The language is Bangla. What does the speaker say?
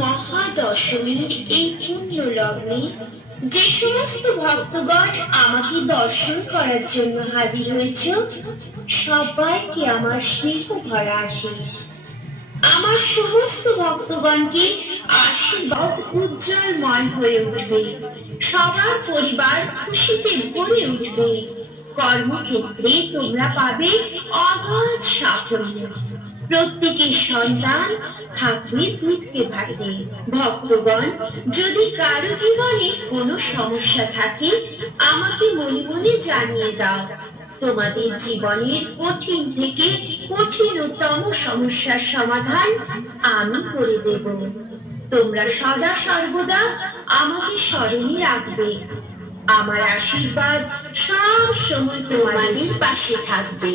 মহাদশমীর এই পুণ্য লগ্নে যে সমস্ত ভক্তগণ আমাকে দর্শন করার জন্য হাজির হয়েছ, সবাইকে আমার স্নেহ ভরা আশীষ। আমার সমস্ত ভক্তগণকে আশীর্বাদ উজ্জ্বলময় হয়ে উঠবে, সবার পরিবার খুশিতে ভরে উঠবে, কর্মক্ষেত্রে তোমরা পাবে অগাধ সাফল্য, প্রত্যেকের সন্তান থাকবে দুধকে ভাতে। ভক্তগণ, যদি কারো জীবনে কোনো সমস্যা থাকে আমাকে মনে মনে জানিয়ে দাও। তোমাদের জীবনের কঠিন থেকে কঠিনতম সমস্যার সমাধান আমি করে দেব। তোমরা সদা সর্বদা আমাকে স্মরণে রাখবে। আমার আশীর্বাদ সব সময় তোমাদের পাশে থাকবে।